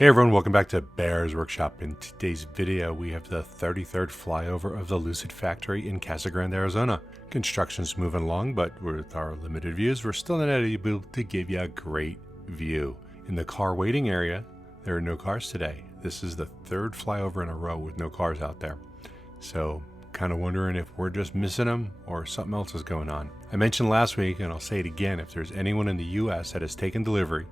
Hey everyone, welcome back to Bear's Workshop. In today's video, we have the 33rd flyover of the Lucid factory in Casa Grande, Arizona. Construction's moving along, but with our limited views, we're still not able to give you a great view. In the car waiting area, there are no cars today. This is the third flyover in a row with no cars out there. So, kind of wondering if we're just missing them or something else is going on. I mentioned last week, and I'll say it again, if there's anyone in the US that has taken delivery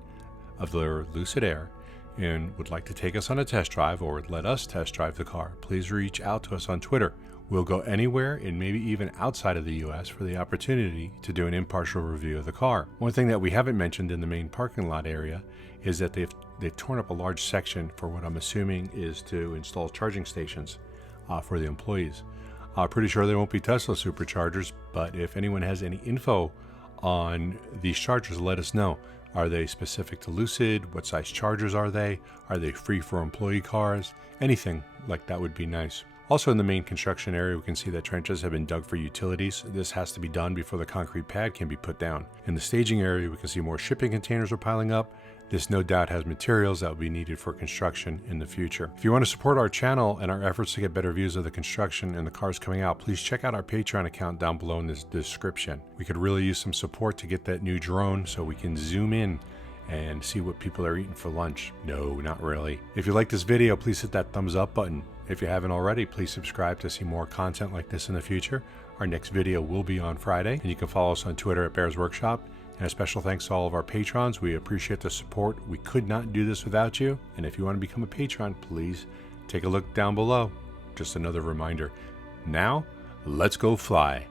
of their Lucid Air and would like to take us on a test drive or would let us test drive the car, please reach out to us on Twitter. We'll go anywhere and maybe even outside of the US for the opportunity to do an impartial review of the car. One thing that we haven't mentioned in the main parking lot area is that they've torn up a large section for what I'm assuming is to install charging stations for the employees. Pretty sure there won't be Tesla superchargers, but if anyone has any info on these chargers, let us know. Are they specific to Lucid? What size chargers are they? Are they free for employee cars? Anything like that would be nice. Also in the main construction area, we can see that trenches have been dug for utilities. This has to be done before the concrete pad can be put down. In the staging area, we can see more shipping containers are piling up. This no doubt has materials that will be needed for construction in the future. If you want to support our channel and our efforts to get better views of the construction and the cars coming out, please check out our Patreon account down below in this description. We could really use some support to get that new drone so we can zoom in and see what people are eating for lunch. No, not really. If you like this video, please hit that thumbs up button. If you haven't already, please subscribe to see more content like this in the future. Our next video will be on Friday, and you can follow us on Twitter at Bear's Workshop. And a special thanks to all of our patrons. We appreciate the support. We could not do this without you. And if you want to become a patron, please take a look down below. Just another reminder. Now, let's go fly.